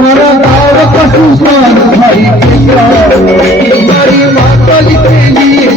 मारा गाँव का सुल्तान भाई हमारी माताली के लिए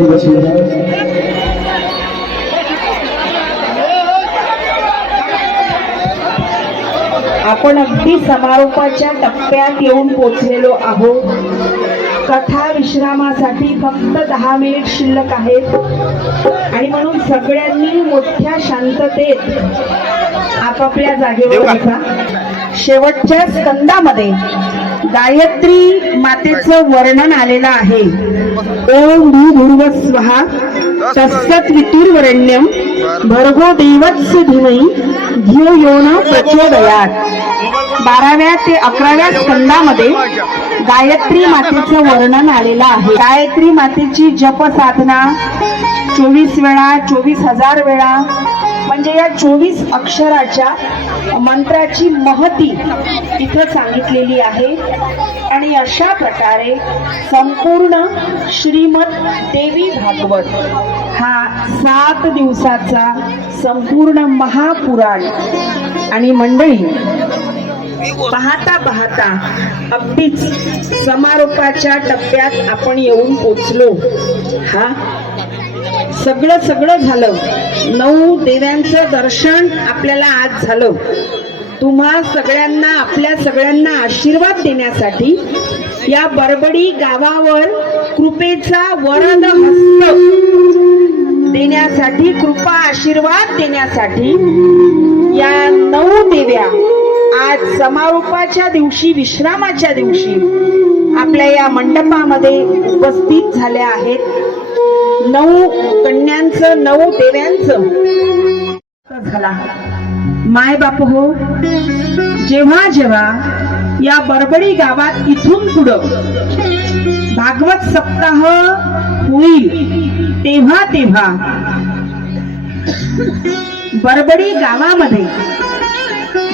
खाली बसूया. आपण अगदी समारोपाच्या टप्प्यात येऊन पोचलेलो आहोत. कथा विश्रामासाठी फक्त 10 मिनिट शिल्लक आहेत आणि म्हणून सगळ्यांनी मोठ्या शांततेत आपापल्या जागेवर बसा. शेवटच्या स्कंदामध्ये गायत्री मातेचं वर्णन आलेलं आहे. ओम भूर्भुवः स्वहा तत्सवितुर्वरेण्यं भर्गो देवस्य धीमहि धियो यो न प्रचोदयात्. 12व्या ते 11व्या स्कंदामध्ये गायत्री मातेचं वर्णन आलेलं आहे. गायत्री मातेची जप साधना 24 वेळा, 24,000 वेळा, म्हणजे या 24 अक्षराच्या मंत्राची महती इथं सांगितलेली आहे. आणि अशा प्रकारे संपूर्ण श्रीमद देवी भागवत हा 7 दिवसाचा संपूर्ण महापुराण. आणि मंडळी, पाहता पाहता अगदीच समारोपाच्या टप्प्यात आपण येऊन पोचलो. हा सगळं झालं. 9 देव्यांचं दर्शन आपल्याला आज झालं. तुम्हा सगळ्यांना, आपल्या सगळ्यांना आशीर्वाद देण्यासाठी, या बरबडी गावावर कृपेचा वरद हस्त देण्यासाठी, कृपा आशीर्वाद देण्यासाठी या 9 देव्या आज समारोपाच्या दिवशी, विश्रामाच्या दिवशी आपल्या या मंडपामध्ये उपस्थित झाल्या आहेत. 9 कन्यांचं, 9 देव्यांचं झाला. माय बाप हो, जेव्हा जेव्हा या बरबडी गावात इथून पुढं भागवत सप्ताह होईल, तेव्हा तेव्हा बरबडी गावामध्ये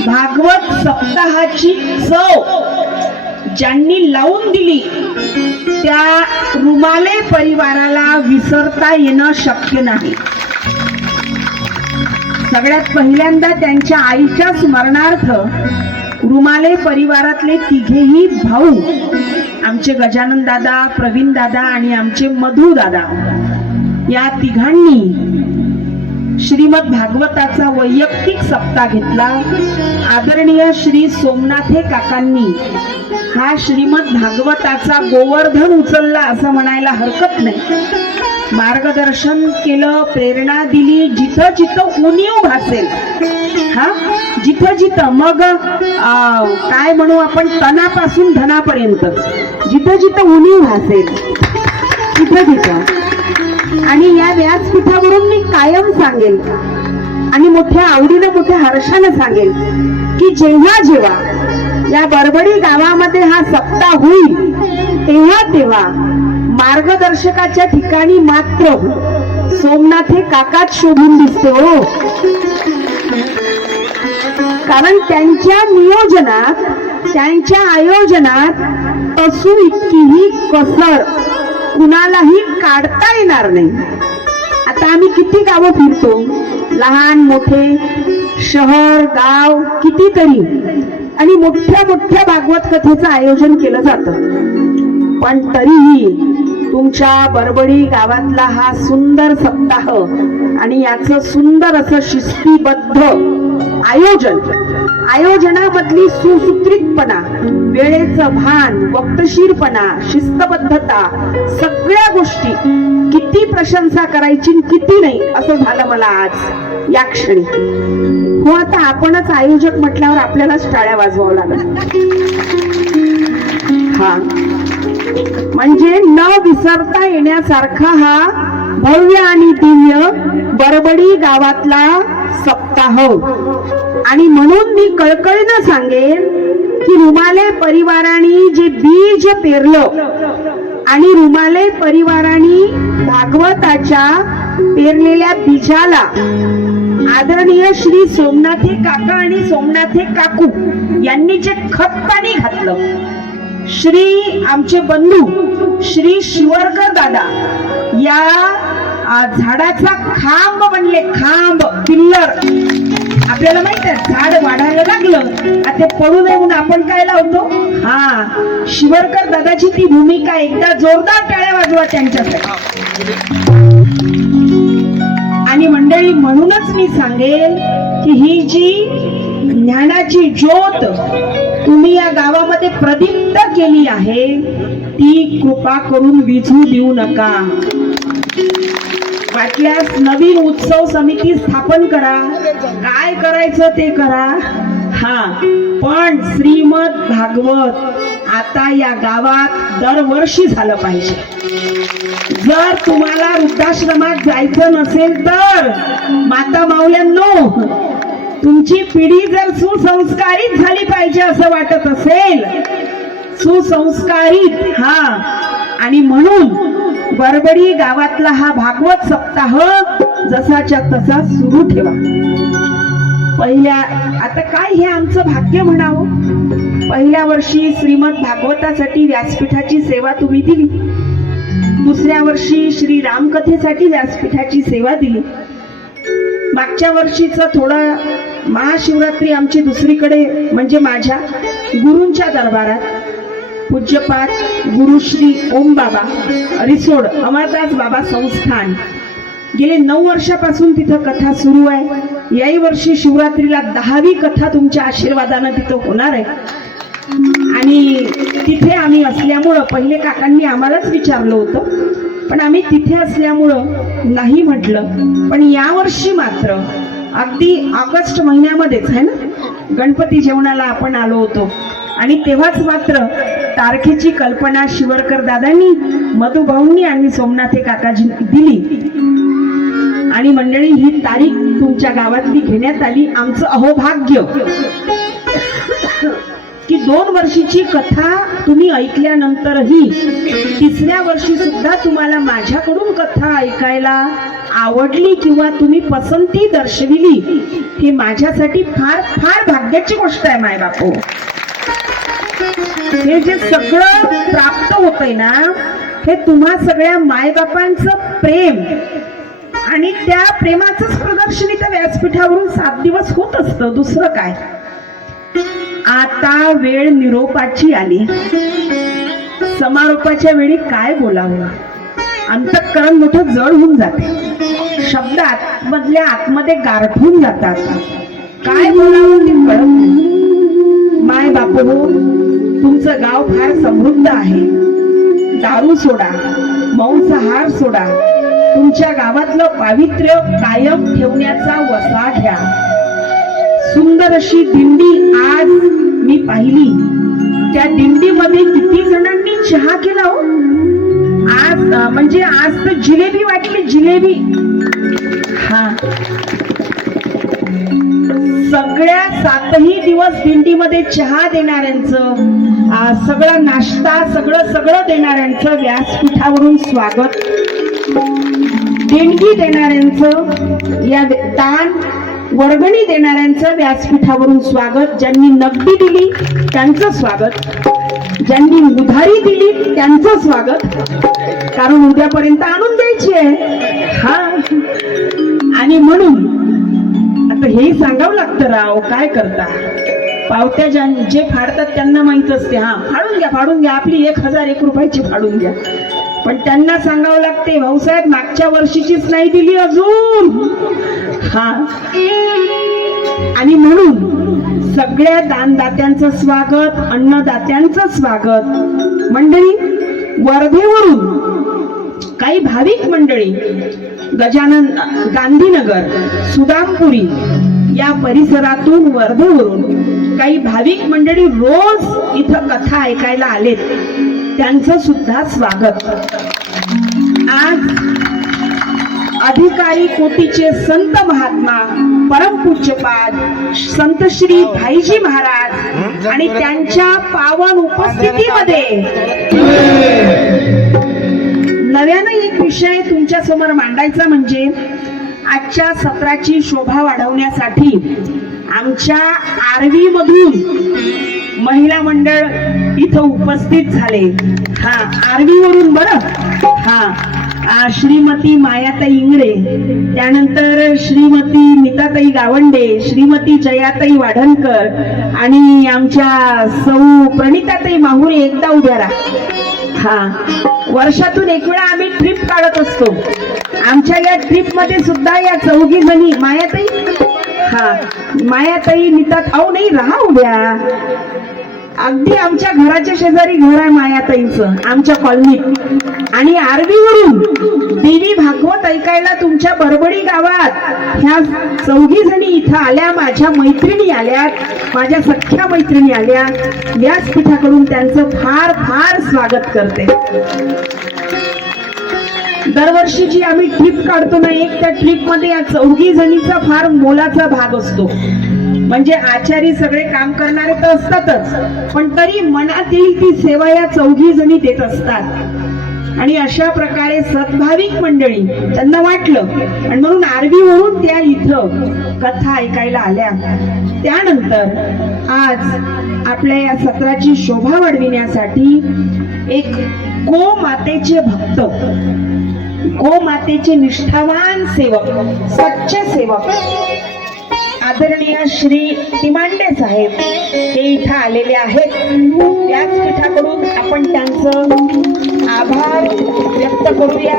भागवत सप्ताहाची चव ज्यांनी लावून दिली, त्या रुमाले परिवाराला विसरता येणं शक्य नाही. सगळ्यात पहिल्यांदा त्यांच्या आईच्या स्मरणार्थ रुमाले परिवारातले तिघेही भाऊ, आमचे गजानन दादा, प्रवीण दादा आणि आमचे मधु दादा, या तिघांनी श्रीमद भागवताचा वैयक्तिक सप्ताह घेतला. आदरणीय श्री सोमनाथे काकांनी हा श्रीमद भागवताचा गोवर्धन उचलला असं म्हणायला हरकत नाही. मार्गदर्शन केलं, प्रेरणा दिली. जिथं जिथं उणीव भासेल, हा जिथं जिथं, मग काय म्हणू आपण, तनापासून धनापर्यंत जिथं जिथं उणीव भासेल तिथं तिथं. आणि या व्यासपीठावरून मी कायम सांगेल आणि मोठ्या आवडीनं, मोठ्या हर्षानं सांगेल की जेव्हा जेव्हा या बरबडी गावामध्ये हा सप्ताह होईल, तेव्हा तेव्हा मार्गदर्शकाच्या ठिकाणी मात्र सोमनाथे काकाच शोभून दिसतो. कारण त्यांच्या नियोजनात, त्यांच्या आयोजनात असू इतकीही कसर कुणालाही काढता येणार नाही. आता आम्ही किती गावं फिरतो, लहान मोठे, शहर गाव कितीतरी, आणि मोठ्या मोठ्या भागवत कथेचं आयोजन केलं जातं. पण तरीही तुमच्या बरबडी गावातला हा सुंदर सप्ताह आणि याचं सुंदर असं शिस्तीबद्ध आयोजन, आयोजनामधली सुसूत्रितपणा, वेळेचं भान, वक्तशीरपणा, शिस्तबद्धता, सगळ्या गोष्टी किती प्रशंसा करायची किती नाही असं झालं मला आज या क्षणी. हो, आता आपणच आयोजक म्हटल्यावर आपल्यालाच टाळ्या वाजवावं लागेल. हा म्हणजे न विसरता येण्यासारखा हा भव्य आणि दिव्य बरबडी गावातला सप्ताह. आणि म्हणून मी कळकळीनं सांगेन की रुमाले परिवाराने जे बीज पेरलं आणि रुमाले परिवाराने भागवताच्या पेरलेल्या बीजाला आदरणीय श्री सोमनाथे काका आणि सोमनाथे काकू यांनी जे खत पाणी घातलं, श्री आमचे बंधू श्री शिवरकर दादा या झाडाचा खांब बनले, खांब, पिल्लर. आपल्याला माहित आहे झाड वाढायला लागलं आता ते पडू नये म्हणून आपण काय लावतो. हा, शिवरकर दादाची ती भूमिका एकदा जोरदार टाळ्या वाजवा त्यांच्यासाठी. आणि मंडळी म्हणूनच मी सांगेल की ही जी ज्ञानाची ज्योत तुम्ही या गावामध्ये प्रदीप्त केली आहे ती कृपा करून विझू देऊ नका. वाटल्यास नवीन उत्सव समिती स्थापन करा, काय करायचं ते करा. हा, पण श्रीमद भागवत आता या गावात दरवर्षी झालं पाहिजे. जर तुम्हाला वृद्धाश्रमात जायचं नसेल तर माता माऊल्यांनो, तुमची पिढी जर सुसंस्कारित झाली पाहिजे असं वाटत असेल, सुसंस्कारित, हा, आणि म्हणून बरबडी गावातला हा भागवत सप्ताह जसाच्या तसा सुरू ठेवा. आता काय हे आमचं भाग्य म्हणावं. पहिल्या वर्षी श्रीमद भागवतासाठी व्यासपीठाची सेवा तुम्ही दिली, दुसऱ्या वर्षी श्री रामकथेसाठी व्यासपीठाची सेवा दिली, मागच्या वर्षीचं थोडं महाशिवरात्री आमची दुसरीकडे म्हणजे माझ्या गुरूंच्या दरबारात पूज्यपाद गुरुश्री ओम बाबा रिसोड अमरदास बाबा संस्थान गेले 9 वर्षापासून तिथं कथा सुरू आहे. याही वर्षी शिवरात्रीला 10वी कथा तुमच्या आशीर्वादानं तिथं होणार आहे. आणि तिथे आम्ही असल्यामुळं पहिले काकांनी आम्हालाच विचारलं होतं, पण आम्ही तिथे असल्यामुळं नाही म्हटलं. पण यावर्षी मात्र अगदी ऑगस्ट महिन्यामध्येच आहे ना, गणपती जेवणाला आपण आलो होतो आणि तेव्हाच मात्र तारखेची कल्पना शिवरकर दादांनी, मधुभाऊंनी आणि सोमनाथे काकाजींनी दिली. आणि मंडळी ही तारीख तुमच्या गावातली घेण्यात आली. आमचं अहोभाग्य की 2 वर्षीची कथा तुम्ही ऐकल्यानंतरही तिसऱ्या वर्षी सुद्धा तुम्हाला माझ्याकडून कथा ऐकायला आवडली किंवा तुम्ही पसंती दर्शविली, ही माझ्यासाठी फार फार भाग्याची गोष्ट आहे. माय बापू, हे जे सगळं प्राप्त होतंय ना, हे तुम्हा सगळ्या मायबापांचं प्रेम आणि त्या प्रेमाचंच प्रदर्शन इथं व्यासपीठावरून 7 दिवस होत असतं. दुसरं काय. आता वेळ निरोपाची आली. समारोपाच्या वेळी काय बोलावं, अंतःकरण मोठं जड होऊन जाते, शब्द आतमधल्या आतमध्ये गारठून जातात. काय बोलावं ते कळत नाही. माय बापू, तुमचं गाव फार समृद्ध आहे. दारू सोडा, मांसाहार सोडा, तुमच्या गावातलं पावित्र्य कायम ठेवण्याचा वसा घ्या. सुंदर अशी दिंडी आज मी पाहिली. त्या दिंडीमध्ये किती जणांनी चहा केला हो. आज म्हणजे आज तर जिलेबी वाटली, जिलेबी. हा, सगळ्या 7ही दिवस दिंडीमध्ये चहा देणाऱ्यांचं, सगळा नाश्ता, सगळं देणाऱ्यांचं व्यासपीठावरून स्वागत. देणगी देणाऱ्यांचं, या दान वर्गणी देणाऱ्यांचं व्यासपीठावरून स्वागत. ज्यांनी नगदी दिली त्यांचं स्वागत, ज्यांनी उधारी दिली त्यांचं स्वागत, कारण उद्यापर्यंत आणून द्यायची आहे. हा, आणि म्हणून आता हे सांगावं लागतं राव, काय करता. पावत्या जे फाडतात त्यांना माहित असते. हा, फाडून घ्या आपली 1001 रुपयाची फाडून घ्या. पण त्यांना सांगावं लागते, भाऊसाहेब मागच्या वर्षीचीच नाही दिली अजून. हा, आणि म्हणून सगळ्या दानदात्यांचं स्वागत, अन्नदात्यांचं स्वागत. मंडळी, वर्धेवरून काही भाविक मंडळी, गजानन, गांधीनगर, सुदामपुरी या परिसरातून, वर्धेवरून काही भाविक मंडळी रोज इथं कथा ऐकायला आलेत. त्यांचं सुद्धा स्वागत. आज अधिकारी कोटीचे संत महात्मा परमपूज्यपाद संत श्री भाईजी महाराज आणि त्यांच्या पावन उपस्थितीमध्ये नव्यानं एक विषय तुमच्या समोर मांडायचा, म्हणजे आजच्या सत्राची शोभा वाढवण्यासाठी आमच्या आरवी मधून महिला मंडळ इथं उपस्थित झाले. हा, आरवी वरून बरं. हा, श्रीमती मायाताई इंगळे, त्यानंतर श्रीमती नीताताई गावंडे, श्रीमती जयाताई वाढणकर आणि आमच्या सौ प्रणिताताई माहुरे. एकदा उभ्या राहा. हा, वर्षातून एक वेळा आम्ही ट्रिप काढत असतो. आमच्या या ट्रिप मध्ये सुद्धा या चौघी जणी मायाताई, हा मायाताई नीतात, अहो नाही राहा उभ्या. अगदी आमच्या घराच्या शेजारी घर आहे मायाताईंचं, आमच्या कॉलनीत. आणि आरवीवरून देवी भागवत ऐकायला तुमच्या बरबडी गावात ह्या चौघी जणी इथं आल्या. माझ्या मैत्रिणी आल्या, माझ्या सख्या मैत्रिणी आल्या. व्यासपीठाकडून त्यांचं फार फार स्वागत करते. दरवर्षी जी आम्ही ट्रिप काढतो ना, एक त्या ट्रिप मध्ये या चौघी जणीचा फार मोलाचा भाग असतो. म्हणजे आचारी सगळे काम करणारे तर असतातच, पण तरी मनातील ती सेवा या चौघी जणी देत असतात. आणि अशा प्रकारे सद्भाविक मंडळी त्यांना वाटलं, आणि म्हणून आरवीवरून त्या इथं कथा ऐकायला आल्या. त्यानंतर आज आपल्या या सत्राची शोभा वाढविण्यासाठी एक गोमातेचे भक्त, गोमातेचे निष्ठावान सेवक, सच्चे सेवक आदरणीय श्री तिमांडे साहेब हे इथं आलेले आहेत. व्यासपीठाकडून आपण त्यांचं आभार व्यक्त करूया,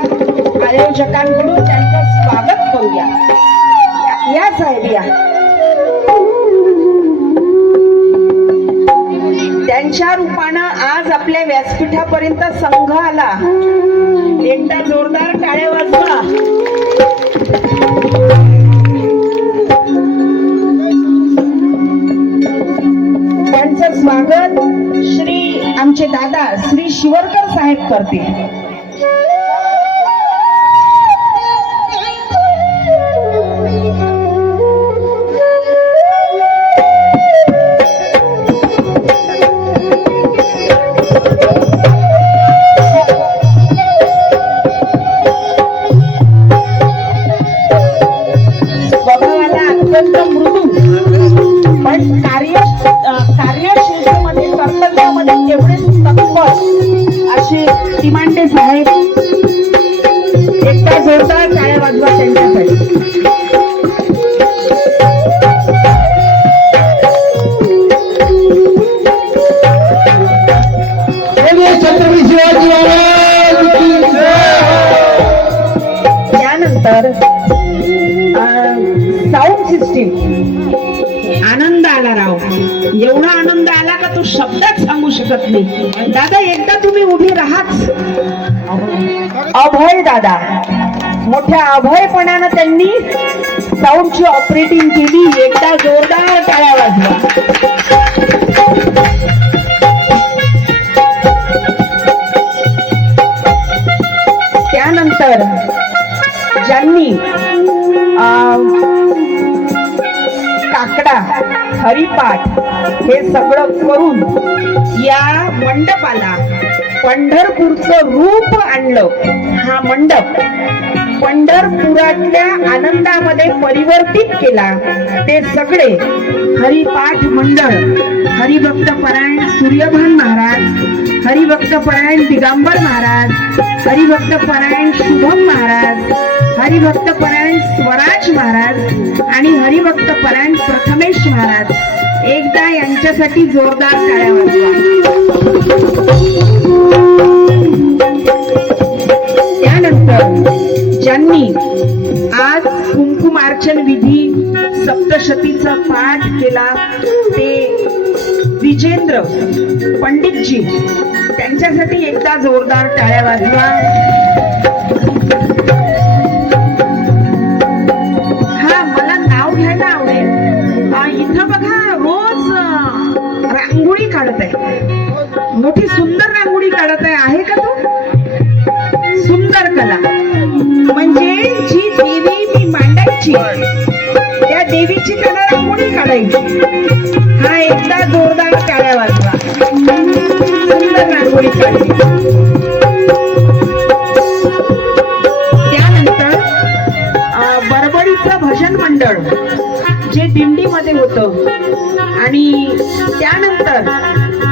आयोजकांकडून त्यांचं स्वागत करूया. या साहेब या. त्यांच्या रूपानं आज आपल्या व्यासपीठापर्यंत संघ आला. एकदा जोरदार टाळ्या वाजवा. त्यांचं स्वागत श्री आमचे दादा श्री शिवरकर साहेब करतील. स्वभावाला अत्यंत मृदू, पण कार्यशीलतेमध्ये कर्तव्यामध्ये तेवढेच तत्पर असे तिमांडे साहेब. एकदा जोरदार टाळ्या वाजवा त्यांच्यासाठी. छत्रपती शिवाजी महाराज की जय. त्यानंतर साऊंड सिस्टीम. आनंद आला राव, एवढा आनंद आला का तो शब्दात सांगू शकत नाही. दादा एकदा तुम्ही उभी राहाच. अभय दादा मोठ्या अभयपणानं त्यांनी साऊंडची ऑपरेटिंग केली. एकदा जोरदार टाळ्या वाजवा. त्यानंतर ज्यांनी काकडा हरिपाठ हे सगळं करून या मंडपाला पंढरपूरचं रूप आणलं, हा मंडप पंढरपुरातल्या आनंदामध्ये परिवर्तित केला, ते सगळे हरिपाठ मंडळ, हरिभक्त परायण सूर्यभान महाराज, हरिभक्त परायण दिगंबर महाराज, हरिभक्त परायण शुभम महाराज, हरिभक्त परायण स्वराज महाराज आणि हरिभक्त परायण प्रथमेश महाराज. एकदा यांच्यासाठी जोरदार टाळ्या वाजवा. त्यानंतर ज्यांनी आज कुंकुमार्चन विधी सप्तशतीचा पाठ केला ते विजेंद्र पंडितजी, त्यांच्यासाठी एकदा जोरदार टाळ्या वाजवा. हा मला नाव घ्यायला आवडेल. इथं बघा रोज रांगोळी काढत आहे, मोठी सुंदर रांगोळी काढत आहे का तो? सुंदर कला म्हणजे जी देवी मी मांडायची त्या देवीची त्याला रांगोळी काढायची. हा एकदा जोरदार टाळ्या वाजवा. सुंदर रांगोळी काढली. त्यानंतर बरबडीचं भजन मंडळ जे दिंडीमध्ये होतं आणि त्यानंतर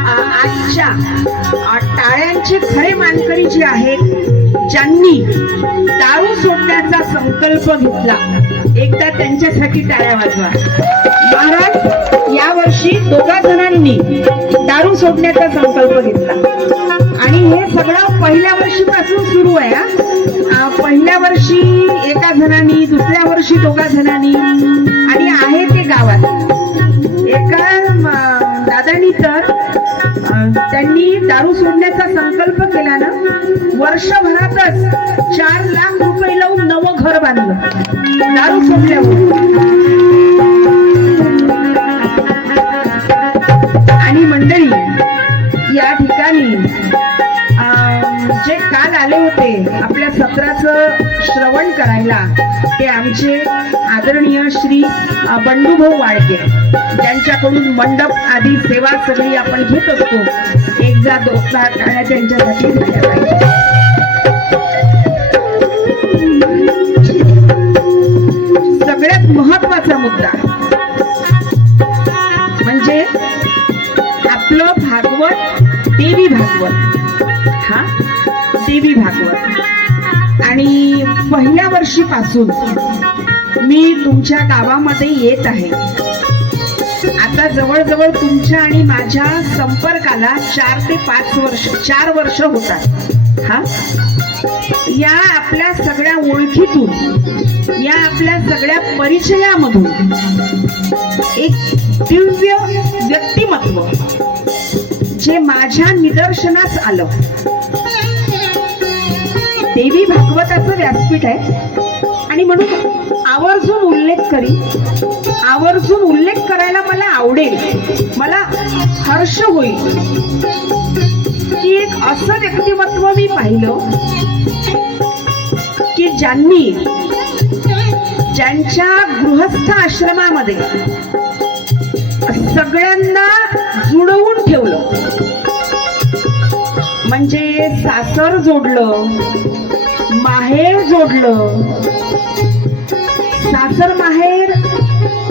आजच्या पहिल्या टाळ्यांचे खरे मानकरी जे आहेत, ज्यांनी दारू सोडण्याचा संकल्प घेतला, एकदा त्यांच्यासाठी टाळ्या वाजवा. महाराज यावर्षी दोघा जणांनी दारू सोडण्याचा संकल्प घेतला आणि हे सगळं पहिल्या वर्षीपासून सुरू आहे. पहिल्या वर्षी एका जणांनी, दुसऱ्या वर्षी दोघा जणांनी, आणि आहे ते गावात. एका दादानी तर त्यांनी दारू सोडण्याचा संकल्प केला ना, वर्षभरातच 4 लाख रुपये लावून नवं घर बांधलं दारू सोडल्यावर. आणि मंडळी, या ठिकाणी जे काल आले होते आपल्या सत्राचं श्रवण करायला, ते आमचे आदरणीय श्री बंडूभाऊ वाळके, ज्यांच्याकडून मंडप आदी सेवा सगळी आपण घेत असतो. एकदा दोघा टाळ्या त्यांच्यासाठी झाल्या पाहिजे. सगळ्यात महत्वाचा मुद्दा म्हणजे आपलं भागवत, देवी भागवत. हा देवी भागवत. आणि पहिल्या वर्षीपासून मी तुमच्या गावामध्ये येत आहे. आता जवळजवळ तुमच्या आणि माझ्या संपर्काला 4 ते 5 वर्ष, 4 वर्ष होतात. हा या आपल्या सगळ्या ओळखीतून, या आपल्या सगळ्या परिचयामधून एक दिव्य व्यक्तिमत्व जे माझ्या निदर्शनास आलं. देवी भागवताचं व्यासपीठ आहे आणि म्हणून आवर्जून उल्लेख करायला मला आवडेल. मला हर्ष होईल की एक असं व्यक्तिमत्व मी पाहिलं की ज्यांच्या गृहस्थ आश्रमामध्ये सगळ्यांना जुळवून ठेवलं. म्हणजे सासर जोडलं, माहेर जोडलं. सासर माहेर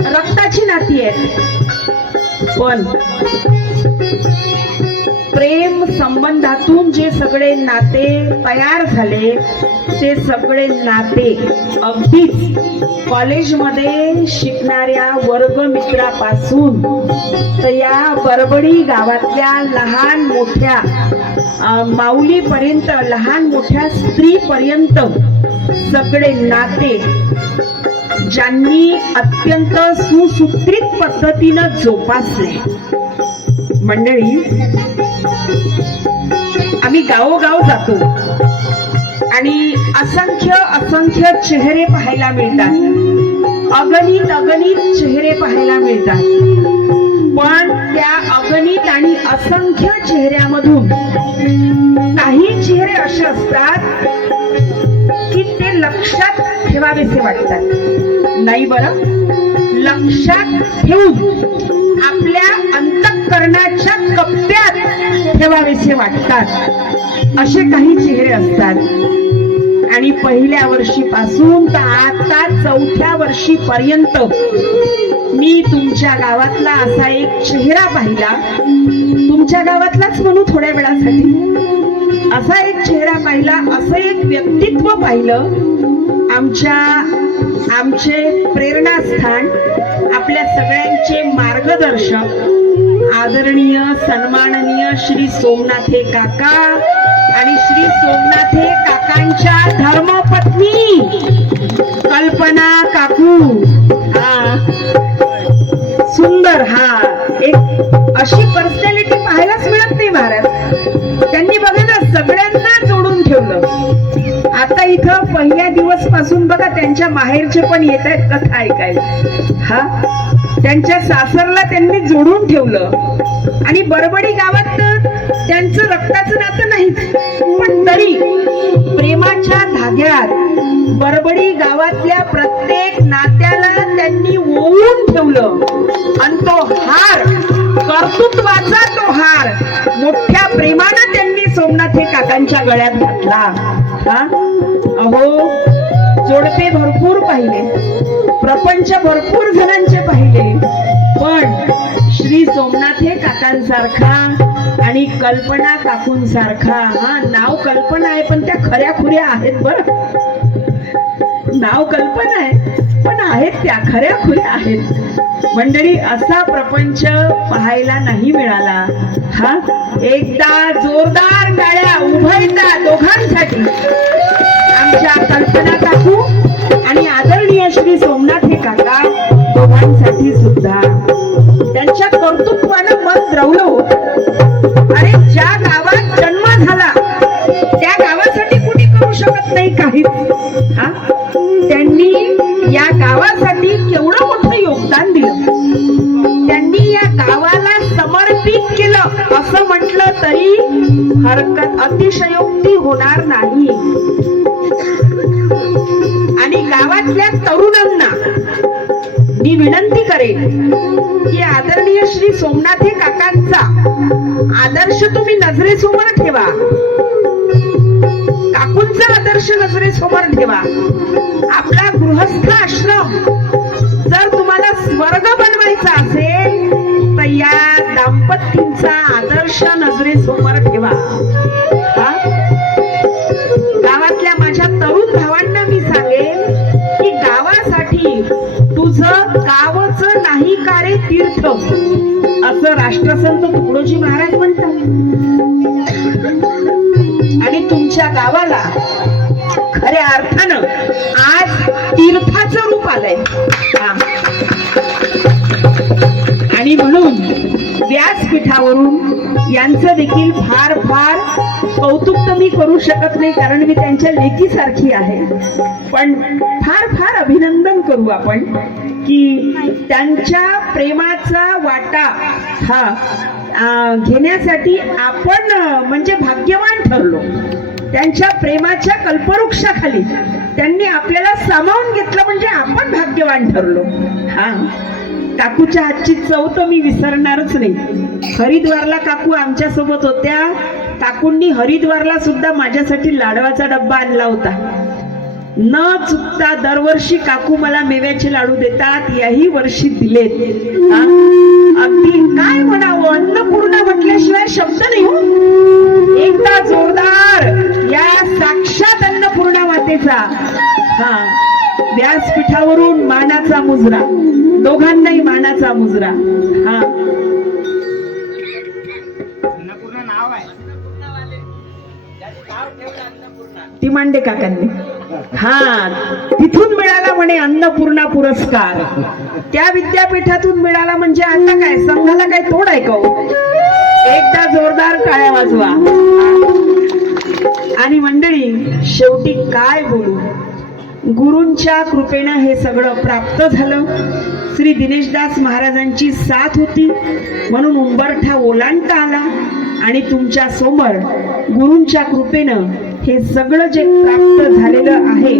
रक्ताची नाती आहेत, पण प्रेम संबंधातून जे सगळे नाते तयार झाले, ते सगळे नाते अगदीच कॉलेजमध्ये शिकणाऱ्या वर्गमित्रापासून तर या बरबडी गावातल्या लहान मोठ्या माऊलीपर्यंत, लहान मोठ्या स्त्रीपर्यंत सगळे नाते ज्यांनी अत्यंत सुसूत्रित पद्धतीनं जोपासले. मंडळी, आम्ही गावोगाव जातो आणि असंख्य चेहरे पाहायला मिळतात, अगणित चेहरे पाहायला मिळतात. पण त्या अगणित आणि असंख्य चेहऱ्यामधून काही चेहरे असे असतात की ते लक्षात ठेवावेसे वाटतात. नाही बरं, लक्षात ठेवून आपल्या अंतःकरणाच्या कप्प्यात ठेवावेसे वाटतात असे काही चेहरे असतात. आणि पहिल्या वर्षीपासून तर आता 4थ्या वर्षीपर्यंत मी तुमच्या गावातला असा एक चेहरा पाहिला. तुमच्या गावातलाच म्हणू थोड्या वेळासाठी. असा एक चेहरा पाहिला, असं एक व्यक्तित्व पाहिलं. आमचे प्रेरणास्थान, आपल्या सगळ्यांचे मार्गदर्शक आदरणीय सन्माननीय श्री सोमनाथे काका आणि श्री सोमनाथे काकांच्या धर्मपत्नी कल्पना काकू. सुंदर, एक अशी पर्सनॅलिटी पाहायलाच मिळत नाही महाराज. त्यांनी बघा ना सगळ्यांना जोडून ठेवलं. आता इथं पहिल्या दिवस पासून बघा त्यांच्या माहेरचे पण येत आहेत कथा ऐकायला. त्यांच्या सासरला त्यांनी जोडून ठेवलं. आणि बरबडी गावात त्यांचं रक्ताचं नातं नाही, पण तरी प्रेमाच्या धाग्यात बरबडी गावातल्या प्रत्येक नात्याला त्यांनी ओवून ठेवलं. आणि तो हार, कर्तृत्वाचा तो हार मोठ्या प्रेमानं त्यांनी सोमनाथे काकांच्या गळ्यात घातला. अहो, जोडपे भरपूर पाहिले, प्रपंच भरपूर जणांचे पाहिले, पण श्री सोमनाथे काकांसारखा आणि कल्पना काकूंसारखा, हा नाव कल्पना आहे पण त्या खऱ्या खुऱ्या आहेत बरं. नाव कल्पना आहे पण आहेत त्या खऱ्या खुऱ्या आहेत. मंडळी, असा प्रपंच पाहायला नाही मिळाला. हा, एकदा जोरदार टाळ्या उभयता दोघांसाठी, आमच्या कल्पना काकू आणि आदरणीय श्री सोमनाथ हे काका दोघांसाठी सुद्धा. त्यांच्या कर्तृत्वानं मन द्रवलं होत. अरे, ज्या गावात जन्म झाला त्या गावासाठी कुणी करू शकत नाही काहीच. हा, त्यांनी या गावासाठी केवढं मोठं योगदान दिलं. त्यांनी या गावाला समर्पित केलं असं म्हटलं तरी हरकत अतिशयोक्ती होणार नाही. आणि गावातल्या तरुणांना मी विनंती करेन की आदरणीय श्री सोमनाथ काकांचा आदर्श तुम्ही नजरेसमोर ठेवा, काकूंचा आदर्श नजरेसमोर ठेवा. आपला गृहस्थ आश्रम जर तुम्हाला स्वर्ग बनवायचा असेल तर या दाम्पत्यांचा आदर्श नजरेसमोर ठेवा. गावातल्या माझ्या तरुण भावांना मी सांगेन की गावासाठी तुझं गावच नाही का रे तीर्थ, असं राष्ट्रसंत तुकडोजी महाराज म्हणतात. आणि तुमच्या गावाला खऱ्या अर्थानं आज तीर्थाचं रूप आलंय. आणि म्हणून व्यासपीठावरून यांचं देखील फार फार कौतुक तर मी करू शकत नाही, कारण मी त्यांच्या लेकीसारखी आहे. पण फार फार अभिनंदन करू आपण की त्यांच्या प्रेमाचा वाटा हा घेण्यासाठी आपण म्हणजे भाग्यवान ठरलो. त्यांच्या प्रेमाच्या कल्पवृक्षाखाली त्यांनी आपल्याला सामावून घेतलं म्हणजे आपण भाग्यवान ठरलो. हा, काकूच्या हातची चव तर मी विसरणारच नाही. हरिद्वारला काकू आमच्या सोबत होत्या. काकूंनी हरिद्वारला सुद्धा माझ्यासाठी लाडवाचा डब्बा आणला होता. न चुकता दरवर्षी काकू मला मेव्याचे लाडू देतात, याही वर्षी दिलेत. अगदी काय म्हणावं, अन्नपूर्णा म्हटल्याशिवाय शब्द नाही हो. एकदा जोरदार या साक्षात अन्नपूर्णा मातेचा हा व्यासपीठावरून मानाचा मुजरा, दोघांनाही मानाचा मुजरा. हा, ती मांडे काकांनी हा तिथून मिळाला म्हणे अन्नपूर्णा पुरस्कार. त्या विद्यापीठातून मिळाला म्हणजे आता काय संघाला काय तोड आहे का? एकदा जोरदार टाळ्या वाजवा. आणि मंडळी, शेवटी काय बोलू, गुरूंच्या कृपेनं हे सगळं प्राप्त झालं. श्री दिनेशदास महाराजांची साथ होती म्हणून उंबरठा ओलांडता आला. आणि तुमच्या समोर गुरूंच्या कृपेनं हे सगळं जे प्राप्त झालेलं आहे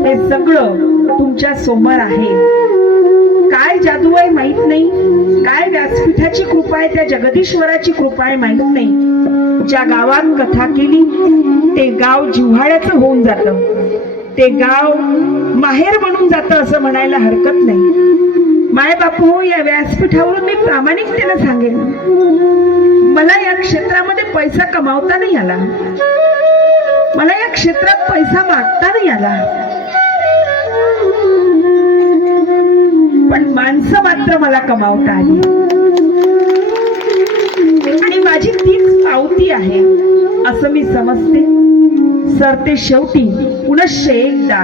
हे सगळं तुमच्या समोर आहे. काय जादू आहे माहित नाही, काय व्यासपीठाची कृपा आहे, त्या जगदीश्वराची कृपा आहे माहित नाही. ज्या गावात कथा केली ते गाव जिव्हाळ्याचं होऊन जातं, ते गाव माहेर बनून जातं असं म्हणायला हरकत नाही. माय बापू, या व्यासपीठावरून मी प्रामाणिकतेनं सांगेन, मला या क्षेत्रामध्ये पैसा कमावता नाही आला, मला या क्षेत्रात पैसा मागता नाही आला, पण माणसं मात्र मला कमावता आली. आणि माझी तीच पावती आहे असं मी समजते. सरते शेवटी पुनश्च एकदा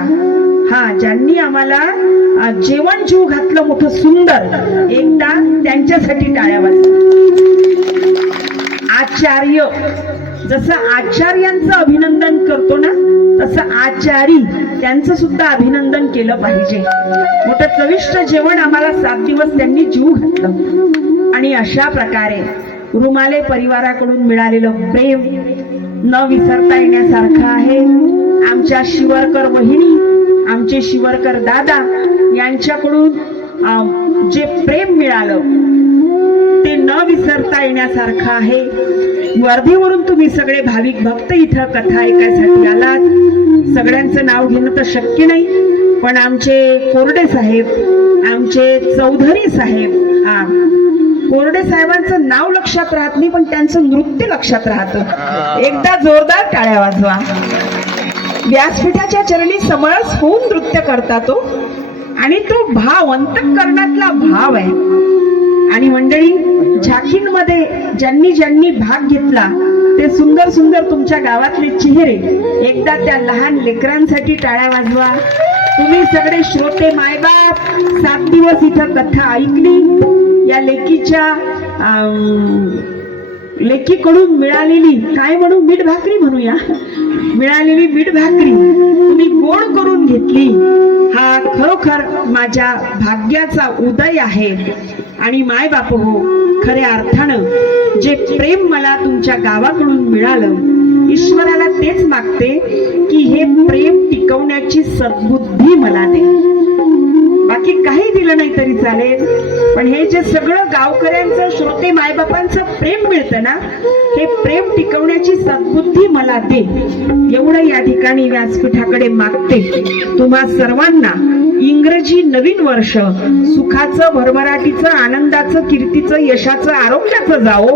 हा ज्यांनी आम्हाला जेवण जीव घातलं मोठं सुंदर, एकदा त्यांच्यासाठी टाळ्या वाजवा. आचार्य, जसं आचार्यांचं अभिनंदन करतो ना तसं आचारी त्यांचं सुद्धा अभिनंदन केलं पाहिजे. मोठं चविष्ट जेवण आम्हाला 7 दिवस त्यांनी जीव घातलं. आणि अशा प्रकारे रुमाले परिवाराकडून मिळालेलं प्रेम न विसरता येण्यासारखं आहे. आमच्या शिवरकर वहिनी, आमचे शिवरकर दादा यांच्याकडून जे प्रेम मिळालं ते न विसरता येण्यासारखं आहे. वर्धेवरून तुम्ही सगळे भाविक भक्त इथं कथा ऐकायसाठी आलात. सगळ्यांचं नाव घेणं तर शक्य नाही, पण आमचे कोरडे साहेब, आमचे चौधरी साहेब, कोरडे साहेबांचं नाव लक्षात राहत नाही, पण त्यांचं नृत्य लक्षात राहतं. एकदा जोरदार टाळ्या वाजवा. व्यासपीठाच्या चरणी समरस होऊन नृत्य करता तो, आणि तो भाव अंतःकरणातला भाव आहे. आणि मंडळी, झाकींमध्ये ज्यांनी ज्यांनी भाग घेतला ते सुंदर सुंदर तुमच्या गावातले चेहरे, एकदा त्या लहान लेकरांसाठी टाळ्या वाजवा. तुम्ही सगळे श्रोते मायबाप 7 दिवस इथं कथा ऐकली. या लेकीकडून मिळालेली, काय म्हणू, मीठ भाकरी म्हणूया, मिळालेली मीठ भाकरी तुम्ही गोड करून घेतली. हा खरोखर माझ्या भाग्याचा उदय आहे. आणि माय बाप हो, खऱ्या अर्थानं जे प्रेम मला तुमच्या गावाकडून मिळालं, ईश्वराला तेच मागते की हे प्रेम टिकवण्याची सद्बुद्धी मला दे. बाकी काही दिलं नाही तरी चालेल, पण हे जे सगळं गावकऱ्यांचं, श्रोते मायबापांचं प्रेम मिळतं ना, हे प्रेम टिकवण्याची सद्बुद्धी मला दे, एवढं या ठिकाणी व्यासपीठाकडे मागते. तुम्हा सर्वांना इंग्रजी नवीन वर्ष सुखाचं, भरभराटीचं, आनंदाचं, कीर्तीचं, यशाचं, आरोग्याचं जाओ.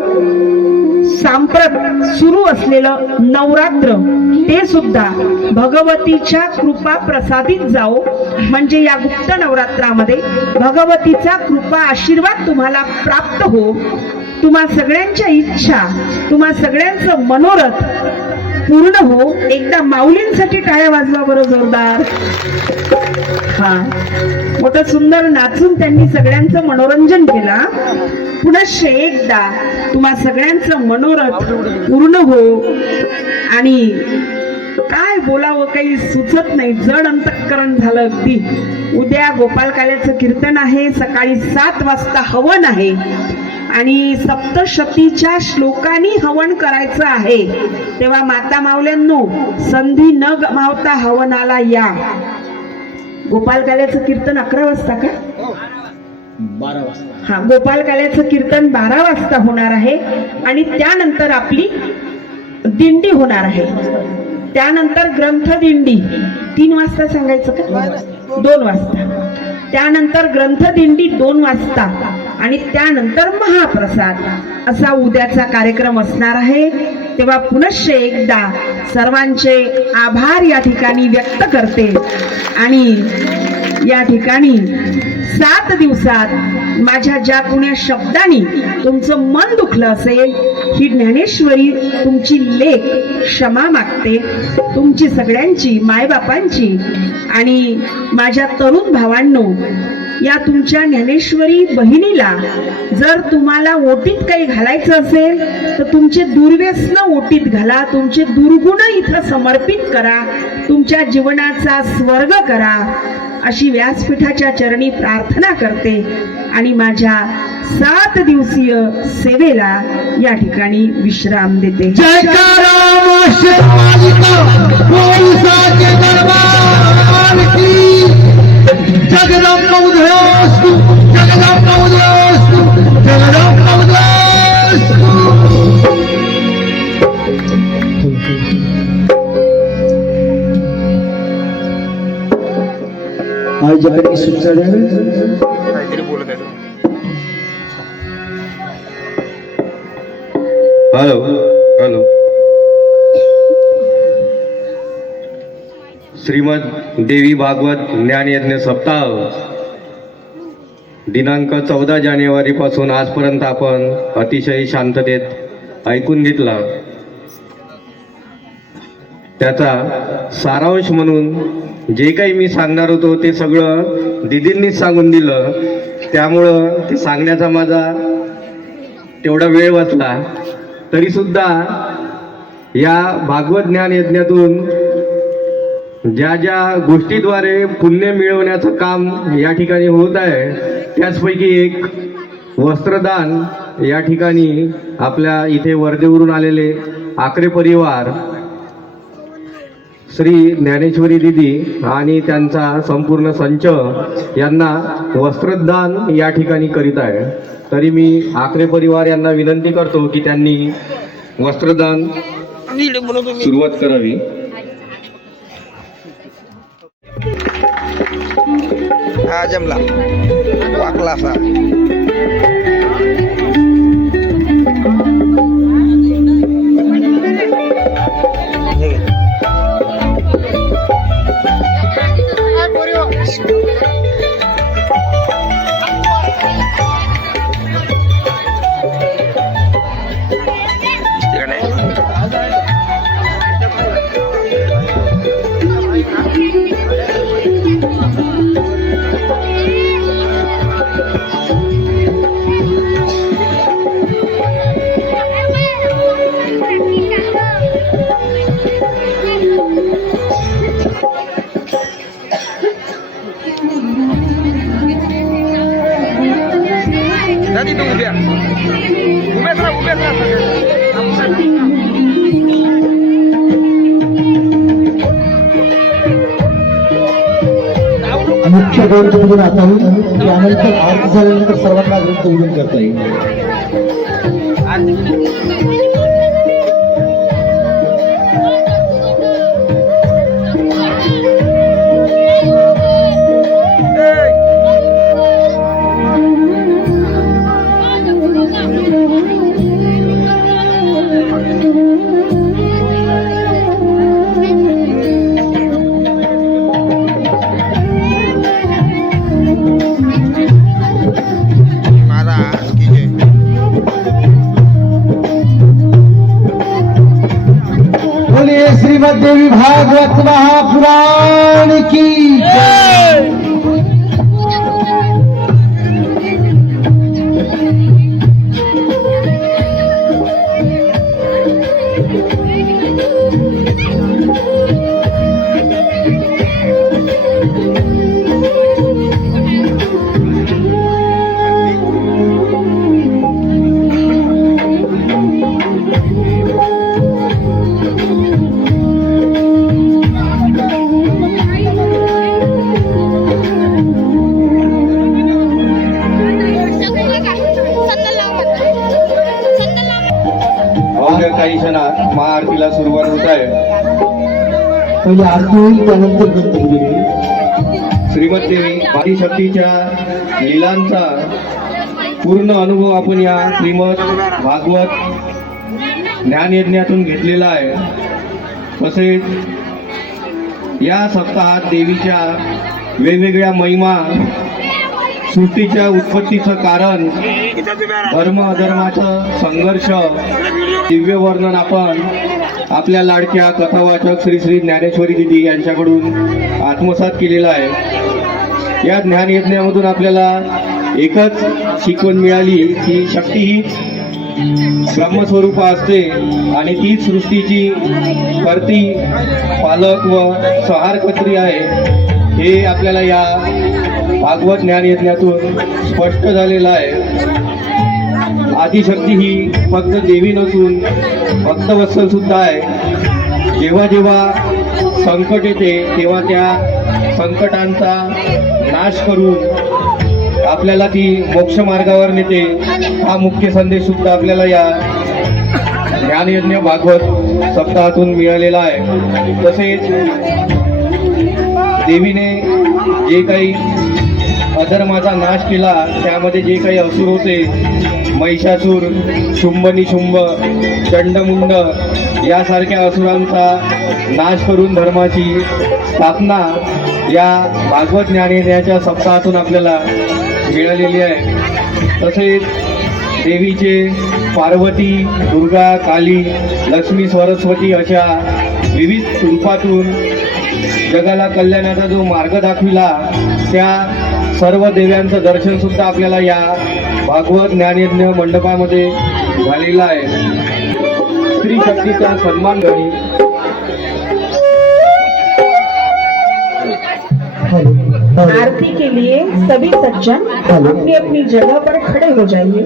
सांप्रत सुरू असलेलं नवरात्र ते सुद्धा भगवतीच्या कृपा प्रसादित जाओ. म्हणजे या गुप्त नवरात्रामध्ये भगवतीचा कृपा आशीर्वाद तुम्हाला प्राप्त हो. तुम्हा सगळ्यांच्या इच्छा, तुम्हा सगळ्यांचं मनोरथ पूर्ण हो. एकदा माऊलींसाठी टाळ्या वाजवा बरं जोरदार. हा, मोठं सुंदर नाचून त्यांनी सगळ्यांचं मनोरंजन केलं. पुनश्च एकदा तुम्हा सगळ्यांचं मनोरथ पूर्ण हो. आणि काय बोलावं काही सुचत नाही, जड अंतःकरण झालं अगदी. उद्या गोपालकाल्याचं कीर्तन आहे, सकाळी 7 वाजता हवन आहे, आणि सप्तशतीच्या श्लोकांनी हवन करायचं आहे. तेव्हा माता मावल्यांनो, संधी न गमावता हवनाला या. गोपालकाल्याचं कीर्तन 11 वाजता का? 12 वाजता. हा, गोपालकाल्याचं कीर्तन 12 वाजता होणार आहे. आणि त्यानंतर आपली दिंडी होणार आहे. त्यानंतर ग्रंथ दिंडी 3 वाजता सांगायचं का? 2 वाजता. त्यानंतर ग्रंथ दिंडी 2 वाजता, आणि त्यानंतर महाप्रसाद असा उद्याचा कार्यक्रम असणार आहे. तेव्हा पुनश्च एकदा सर्वांचे आभार या ठिकाणी व्यक्त करते. आणि या ठिकाणी 7 दिवसात माझ्या ज्या कुण्या शब्दांनी तुमचं मन दुखलं असेल, ही ज्ञानेश्वरी तुमची लेक क्षमा मागते. तुमची सगळ्यांची, मायबापांची. आणि माझ्या तरुण भावांनो, या तुमच्या ज्ञानेश्वरी बहिणीला जर तुम्हाला ओटीत काही घालायचं असेल तर तुमचे दुर्व्यसन ओटीत घाला, तुमचे दुर्गुण इथं समर्पित करा, तुमच्या जीवनाचा स्वर्ग करा, अशी व्यासपीठाच्या चरणी प्रार्थना करते. आणि माझ्या 7 दिवसीय सेवेला या ठिकाणी विश्राम देते. जगदंबा उदयास्तु, जगदंबा उदयास्तु, जगदंबा उदयास्तु. आयोजकांनी सूचना द्यावी. Hello hello. श्रीमद देवी भागवत ज्ञानयज्ञ सप्ताह दिनांक 14 जानेवारी पासून आजपर्यंत आपण अतिशय शांततेत ऐकून घेतला. त्याचा सारांश म्हणून जे काही मी सांगणार होतो ते सगळं दिदींनीच सांगून दिलं. त्यामुळं ते सांगण्याचा माझा तेवढा वेळ वाचला. तरीसुद्धा या भागवत ज्ञान यज्ञातून ज्या ज्या गोष्टीद्वारे पुण्य मिळवण्याचं काम या ठिकाणी होत आहे, त्याचपैकी एक वस्त्रदान. या ठिकाणी आपल्या इथे वर्धेवरून आलेले आकरे परिवार, श्री ज्ञानेश्वरी दिदी आणि त्यांचा संपूर्ण संच यांना वस्त्रदान या ठिकाणी करीत आहे. तरी मी आकरे परिवार यांना विनंती करतो की त्यांनी वस्त्रदान सुरुवात करावी. हा जमला वाकला असा. मुख्य ग्रंथ उघडून आता होईल त्यानंतर आरती झाल्यानंतर सर्वांना ग्रंथ उघडून करता येईल. बोलिए श्रीमद देवी भागवत महापुराण की जय। अवघ्या काही क्षणात महाआरतीला सुरुवात होत आहे. पहिले आरती होईल त्यानंतर ग्रंथ उघडून होईल. श्रीमद्देवी आदिशक्तीच्या लीलांचा पूर्ण अनुभव आपण या श्रीमद भागवत ज्ञानयज्ञातून घेतलेला आहे. तसेच या सप्ताहात देवीच्या वेगवेगळ्या महिमा, सृष्टीच्या उत्पत्तीचं कारण, धर्म अधर्माचं संघर्ष, दिव्य वर्णन आपण आपल्या लाडक्या कथावाचक श्री श्री ज्ञानेश्वरी दिदी यांच्याकडून आत्मसात केलेला आहे. या ज्ञानयज्ञामधून आपल्याला एकच शिकवण मिळाली की शक्ती ही ब्रह्मस्वरूप असते आणि तीच सृष्टीची करती, पालक व संहारकर्त्री आहे. हे आपल्याला या भागवत ज्ञानयज्ञातून स्पष्ट झालेलं आहे. आदिशक्ती ही फक्त देवी नसून भक्तवत्सल सुद्धा आहे. जेव्हा जेव्हा संकट येते तेव्हा त्या संकटांचा नाश करून आपल्याला ती मोक्ष मार्गावर नेते. हा मुख्य संदेश सुद्धा आपल्याला या ज्ञानयज्ञ भागवत सप्ताहातून मिळालेला आहे. तसेच देवीने जे काही अधर्माचा नाश केला त्यामध्ये जे काही असुर होते, महिषासूर, शुंभ निशुंभ, चंडमुंड यासारख्या असुरांचा नाश करून धर्माची स्थापना या भागवत ज्ञानयज्ञाच्या सप्ताहातून आपल्याला मिळालेली आहे. तसेच देवीचे पार्वती, दुर्गा, काली, लक्ष्मी, सरस्वती अशा विविध रूपातून जगाला कल्याणाचा जो मार्ग दाखविला त्या सर्व देव्यांचं दर्शन सुद्धा आपल्याला या भागवत ज्ञानयज्ञ मंडपामध्ये झालेला आहे. स्त्री शक्तीचा सन्मान करी. आरती के लिए सभी सज्जन अपनी अपनी जगह पर खड़े हो जाइए.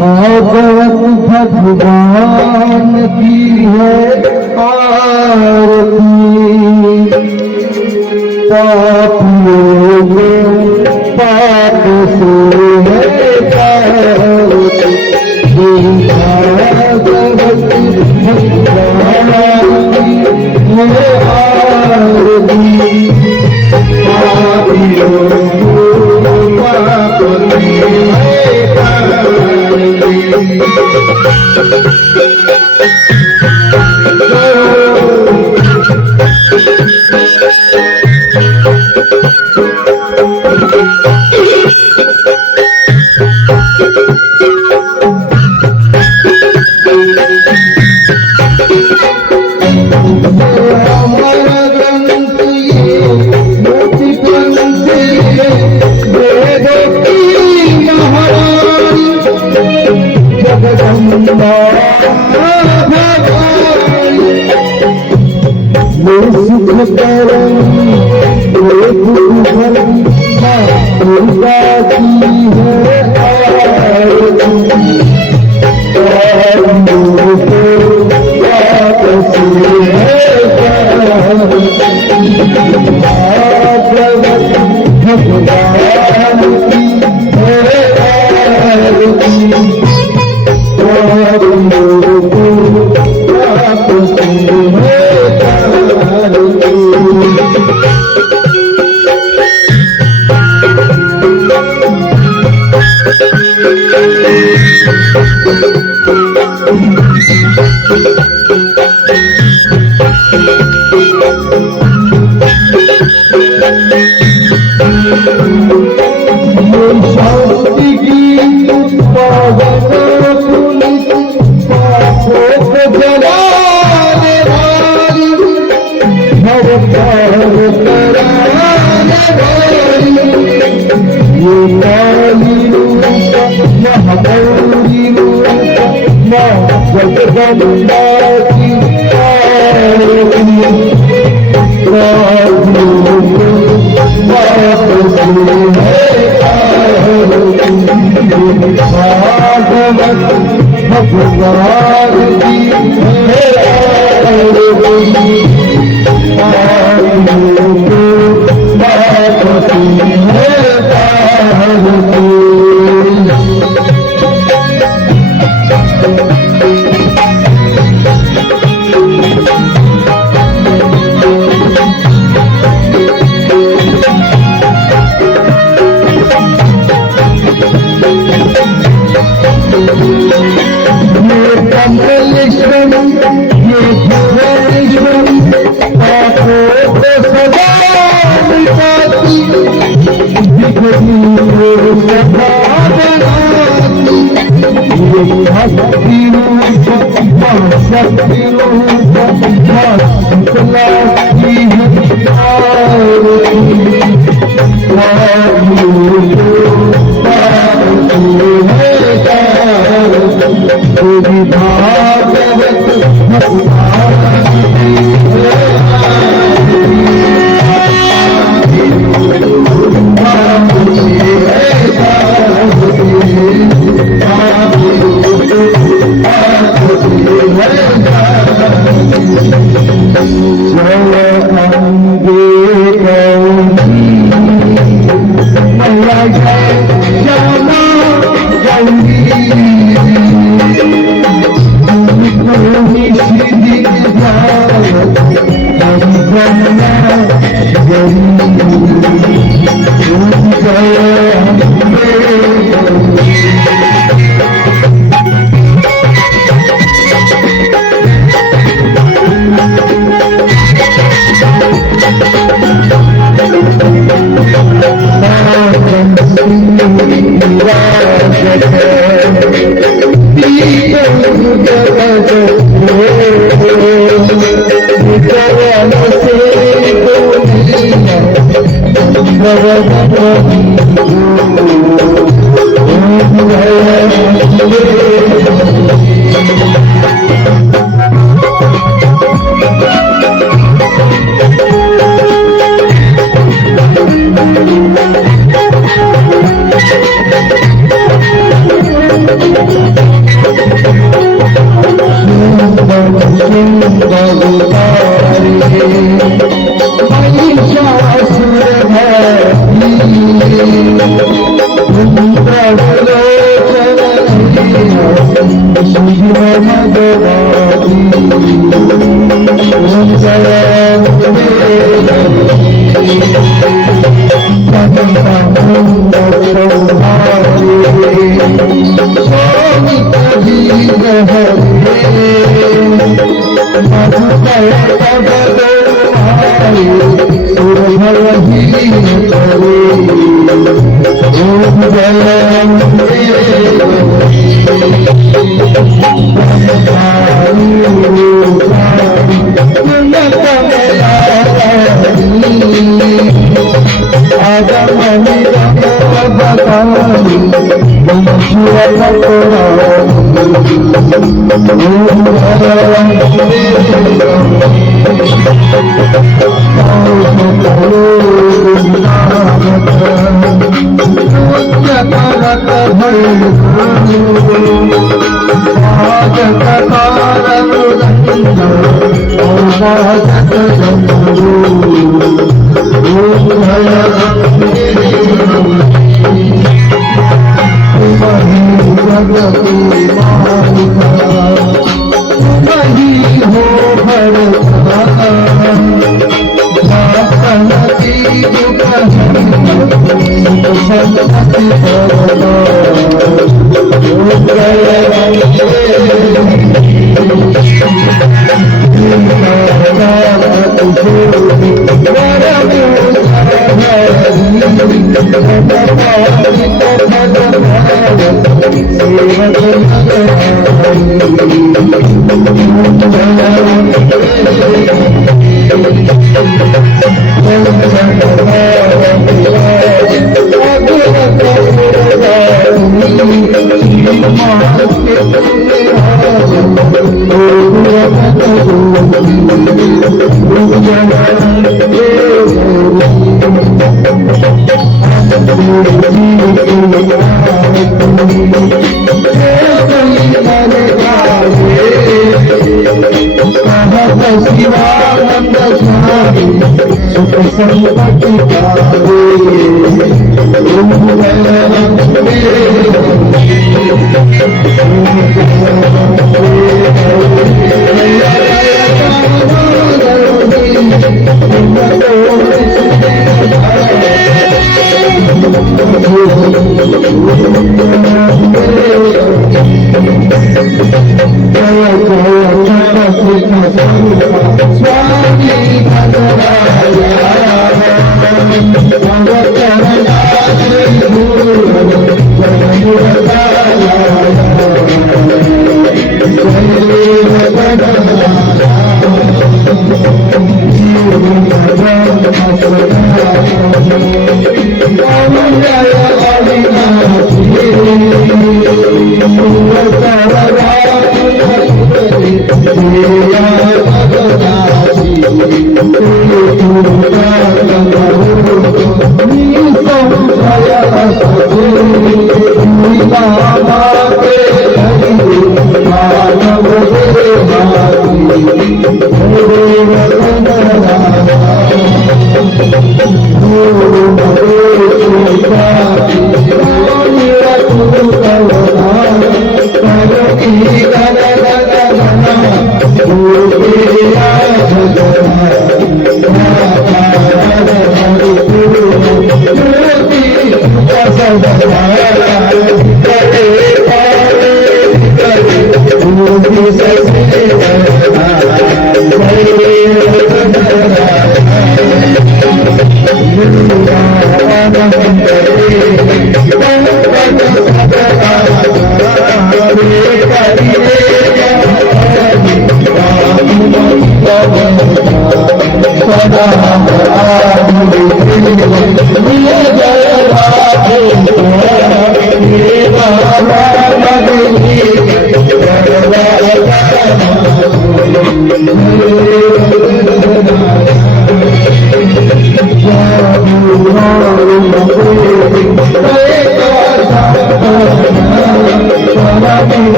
भागवत भगवान की है आरती, पापियों में पाप से है पारती. भागवत भगवान की है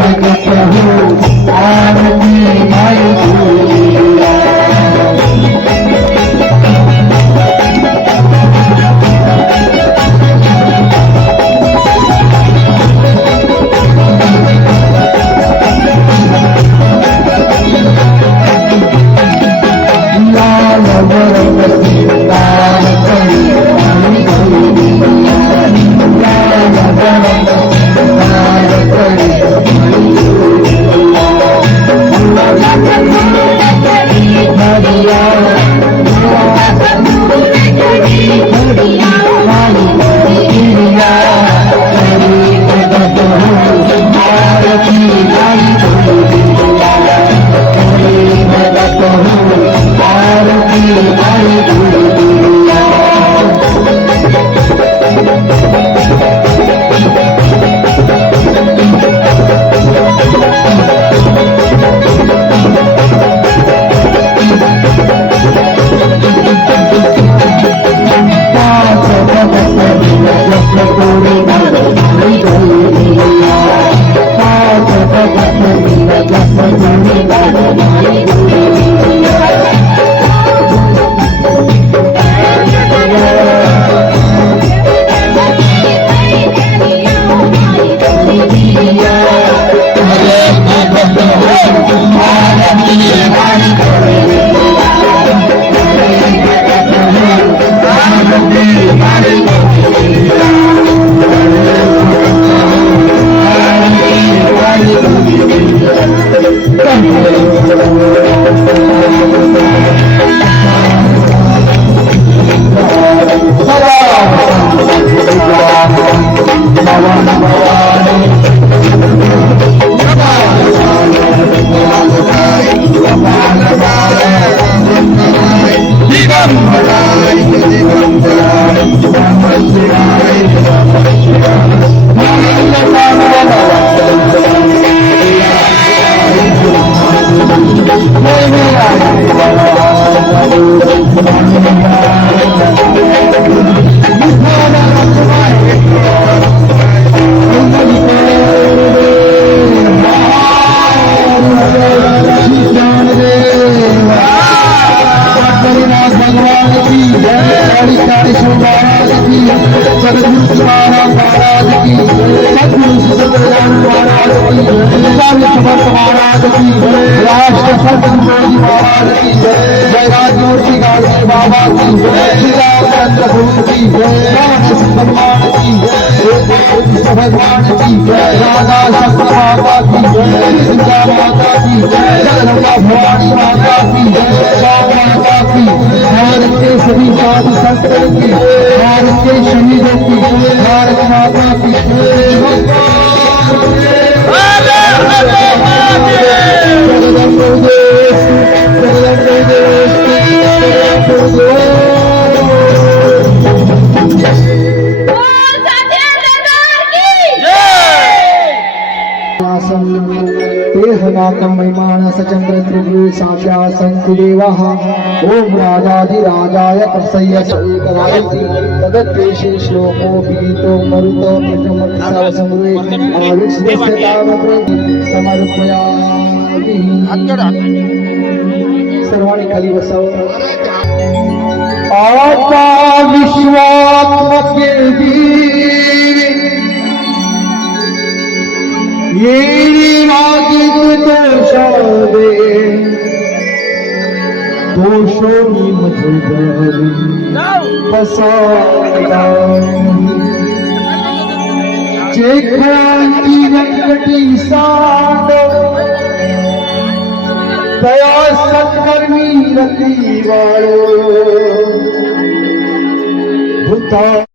Thank you. समर्थ महाराज की राष्ट्र संत मोदी महाराज की जय राजमूर्ति गाड़ी बाबा की श्री रामचंद्र प्रभु की भगवान की कृष्ण भगवान की राधा शक्ति माता की दुर्गा माता की जगदम्बा भवानी माता की गौ माता की भारत के सभी साधु संतों की भारत के शहीदों की भारत माता की तेहनाकं महिमान सचंद्र त्रिभु साक्षा सन्ति देवाः ओम राजाधिराजाय प्रसय्य एकवायति तदत्रेषे श्लोको गीतो मरुतो प्रथमक्षर समृद्धि आविष्णस्य तावत् समर्पयामि सर्वांनी खाली बसावं आता विश्वात्मके येरी मागित दोषावे दोषोनी मधुबरी पसारा चेखरांची व्यंकटी सांड दया सत्कर्मी रती वाळो भूता